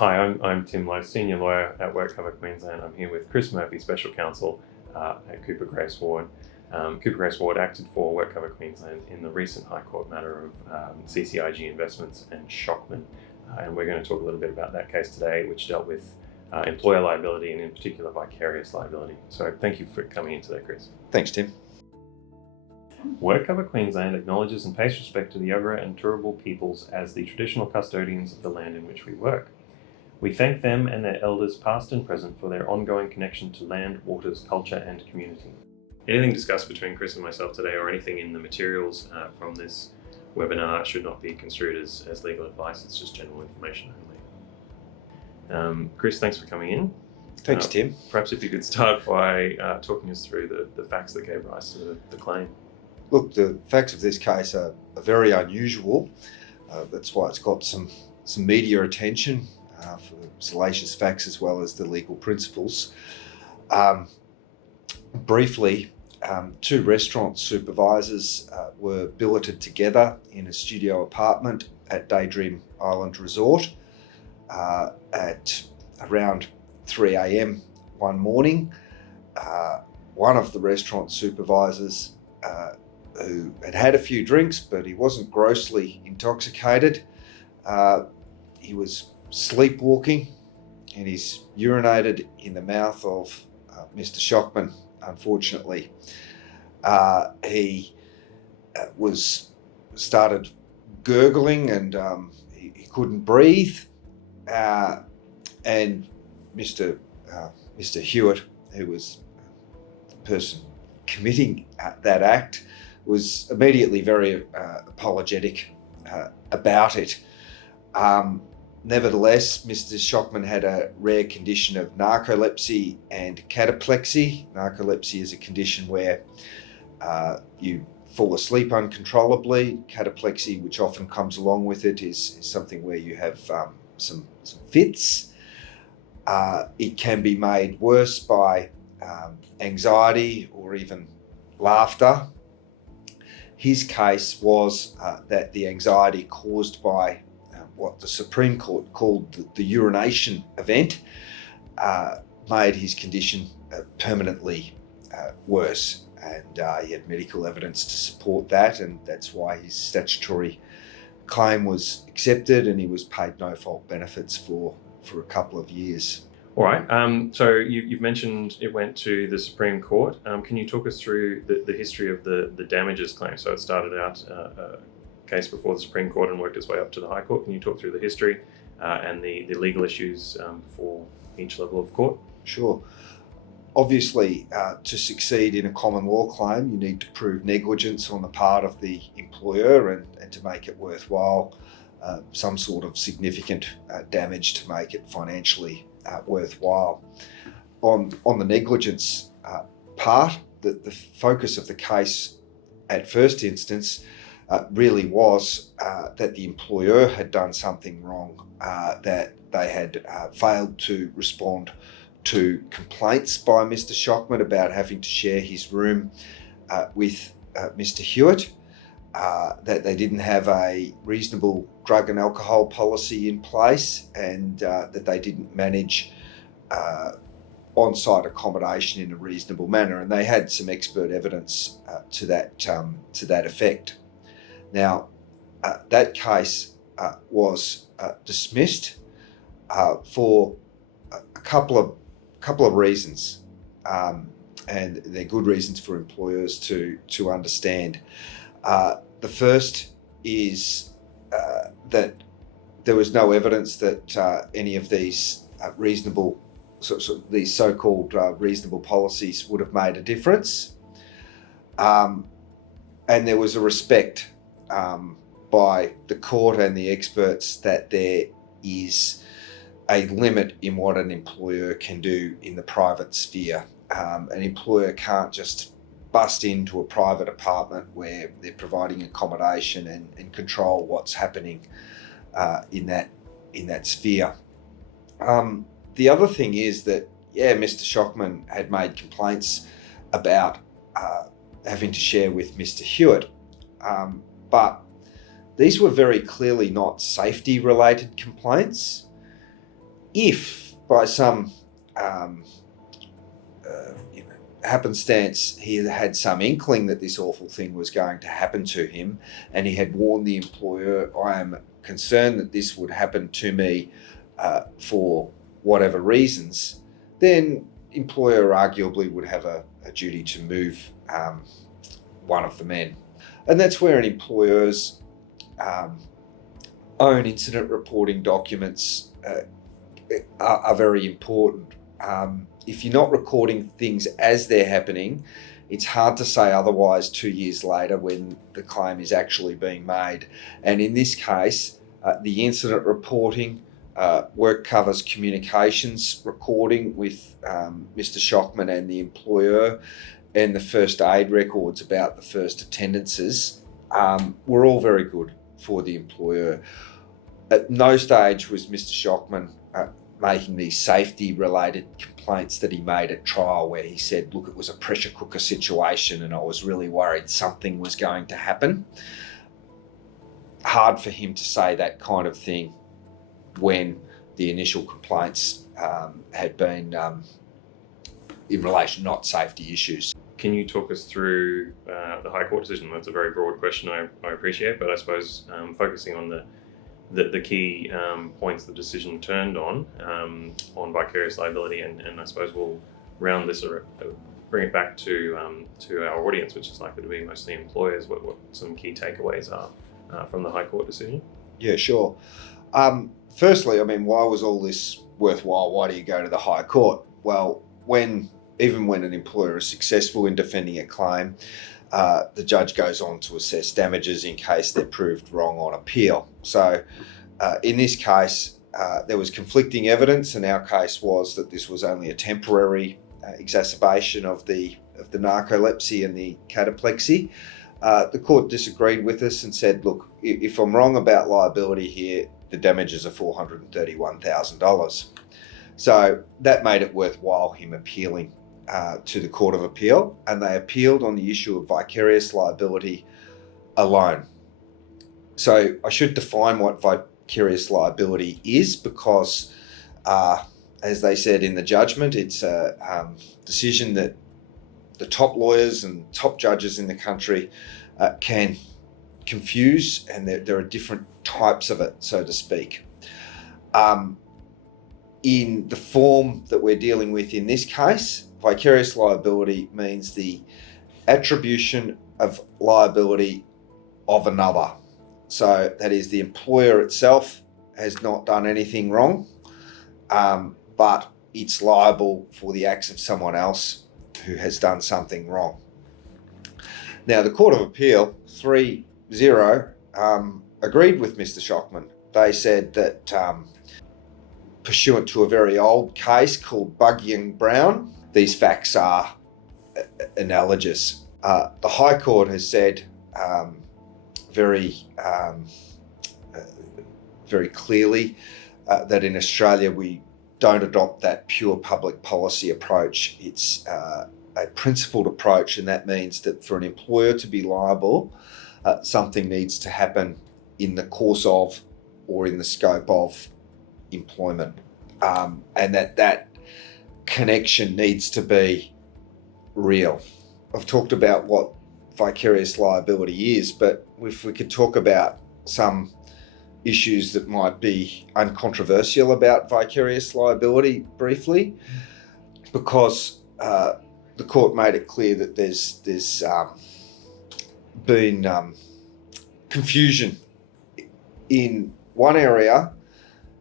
Hi, I'm Tim Loos, Senior Lawyer at WorkCover Queensland. I'm here with Chris Murphy, Special Counsel at Cooper Grace Ward. Cooper Grace Ward acted for WorkCover Queensland in the recent High Court matter of CCIG Investments and Shockman. And we're going to talk a little bit about that case today, which dealt with employer liability and in particular vicarious liability. So thank you for coming in today, Chris. Thanks, Tim. WorkCover Queensland acknowledges and pays respect to the Yagara and Turrbal peoples as the traditional custodians of the land in which we work. We thank them and their elders past and present for their ongoing connection to land, waters, culture and community. Anything discussed between Chris and myself today or anything in the materials from this webinar should not be construed as legal advice. It's just general information only. Chris, thanks for coming in. Thanks, Tim. Perhaps if you could start by talking us through the facts that gave rise to the claim. Look, the facts of this case are very unusual. That's why it's got some media attention for the salacious facts as well as the legal principles. Briefly, two restaurant supervisors were billeted together in a studio apartment at Daydream Island Resort at around 3 a.m. one morning. One of the restaurant supervisors who had a few drinks, but he wasn't grossly intoxicated. He was sleepwalking and he's urinated in the mouth of Mr. Shockman, unfortunately. He started gurgling and he couldn't breathe. And Mr. Hewitt, who was the person committing that act, was immediately very apologetic about it. Nevertheless, Mr. Shockman had a rare condition of narcolepsy and cataplexy. Narcolepsy is a condition where you fall asleep uncontrollably. Cataplexy, which often comes along with it, is something where you have some fits. It can be made worse by anxiety or even laughter. His case was that the anxiety caused by what the Supreme Court called the urination event made his condition permanently worse, and he had medical evidence to support that, and that's why his statutory claim was accepted and he was paid no-fault benefits for a couple of years. All right, so you've mentioned it went to the Supreme Court. Can you talk us through the history of the damages claim? So it started out a case before the Supreme Court and worked its way up to the High Court. Can you talk through the history and the legal issues for each level of court? Sure. Obviously, to succeed in a common law claim, you need to prove negligence on the part of the employer and to make it worthwhile, some sort of significant damage to make it financially worthwhile. On the negligence part, the focus of the case at first instance really was that the employer had done something wrong, that they had failed to respond to complaints by Mr. Shockman about having to share his room with Mr. Hewitt, that they didn't have a reasonable drug and alcohol policy in place, and that they didn't manage on-site accommodation in a reasonable manner. And they had some expert evidence to that effect. Now, that case was dismissed for a couple of reasons, and they're good reasons for employers to understand. The first is that there was no evidence that any of these these so-called reasonable policies would have made a difference, and there was a respect by the court and the experts that there is a limit in what an employer can do in the private sphere. An employer can't just bust into a private apartment where they're providing accommodation and control what's happening in that sphere. The other thing is that, Mr. Shockman had made complaints about having to share with Mr. Hewitt, but these were very clearly not safety-related complaints. If by some happenstance he had some inkling that this awful thing was going to happen to him, and he had warned the employer, I am concerned that this would happen to me for whatever reasons, then employer arguably would have a duty to move one of the men. And that's where an employer's own incident reporting documents are very important. If you're not recording things as they're happening, it's hard to say otherwise 2 years later when the claim is actually being made. And in this case, the incident reporting, WorkCover's communications recording with Mr. Shockman and the employer, and the first aid records about the first attendances were all very good for the employer. At no stage was Mr. Shockman making these safety-related complaints that he made at trial, where he said, look, it was a pressure cooker situation and I was really worried something was going to happen. Hard for him to say that kind of thing when the initial complaints had been in relation not safety issues. Can you talk us through the High Court decision? That's a very broad question, I appreciate, but I suppose focusing on the key points the decision turned on vicarious liability, and I suppose we'll round this or bring it back to our audience, which is likely to be mostly employers, what some key takeaways are from the High Court decision. Yeah, sure. Firstly, I mean, why was all this worthwhile? Why do you go to the High Court? Well, even when an employer is successful in defending a claim, the judge goes on to assess damages in case they're proved wrong on appeal. So in this case, there was conflicting evidence, and our case was that this was only a temporary exacerbation of the narcolepsy and the cataplexy. The court disagreed with us and said, look, if I'm wrong about liability here, the damages are $431,000. So that made it worthwhile him appealing to the Court of Appeal, and they appealed on the issue of vicarious liability alone. So I should define what vicarious liability is, because as they said in the judgment, it's a decision that the top lawyers and top judges in the country can confuse, and there are different types of it, so to speak. In the form that we're dealing with in this case, vicarious liability means the attribution of liability of another. So that is, the employer itself has not done anything wrong, but it's liable for the acts of someone else who has done something wrong. Now, the Court of Appeal 3-0 agreed with Mr. Shockman. They said that pursuant to a very old case called Buggy and Brown, these facts are analogous. The High Court has said very clearly that in Australia we don't adopt that pure public policy approach. It's a principled approach, and that means that for an employer to be liable, something needs to happen in the course of or in the scope of employment, and that connection needs to be real. I've talked about what vicarious liability is, but if we could talk about some issues that might be uncontroversial about vicarious liability briefly, because the court made it clear that there's been confusion. In one area,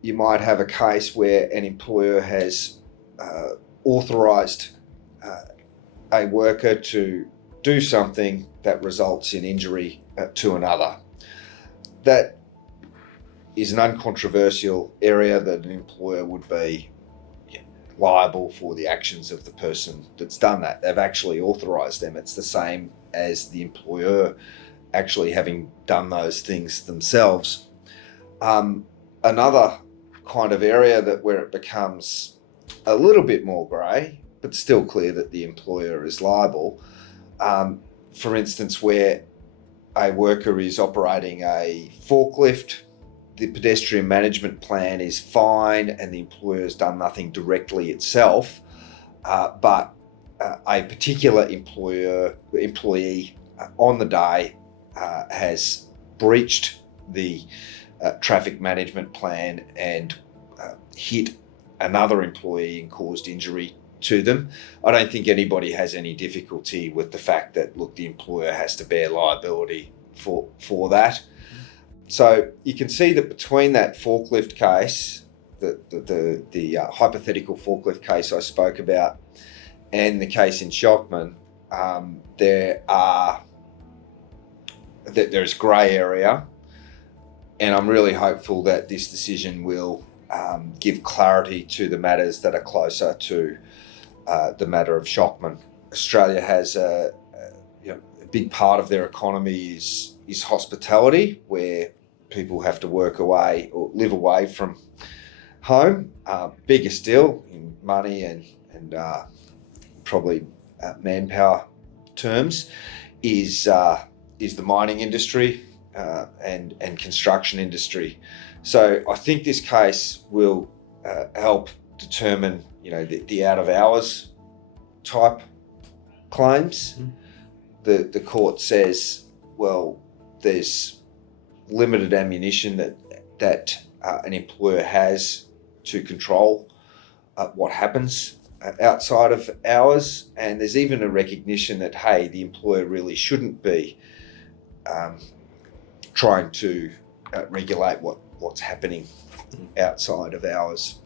you might have a case where an employer has authorised a worker to do something that results in injury to another. That is an uncontroversial area that an employer would be liable for the actions of the person that's done that. They've actually authorised them. It's the same as the employer actually having done those things themselves. Another kind of area where it becomes a little bit more grey, but still clear that the employer is liable. For instance, where a worker is operating a forklift the pedestrian management plan is fine and the employer's done nothing directly itself, but a particular employee on the day has breached the traffic management plan and hit another employee and caused injury to them. I don't think anybody has any difficulty with the fact that, look, the employer has to bear liability for that. So you can see that between that forklift case, the hypothetical forklift case I spoke about, and the case in Shockman, there's grey area, and I'm really hopeful that this decision will give clarity to the matters that are closer to the matter of Shockman. Australia has a big part of their economy is hospitality, where people have to work away or live away from home. Bigger still in money and probably manpower terms is the mining industry and construction industry. So I think this case will help determine the out of hours type claims. The court says, well, there's limited ammunition that an employer has to control what happens outside of hours, and there's even a recognition that, hey, the employer really shouldn't be trying to regulate what's happening outside of hours.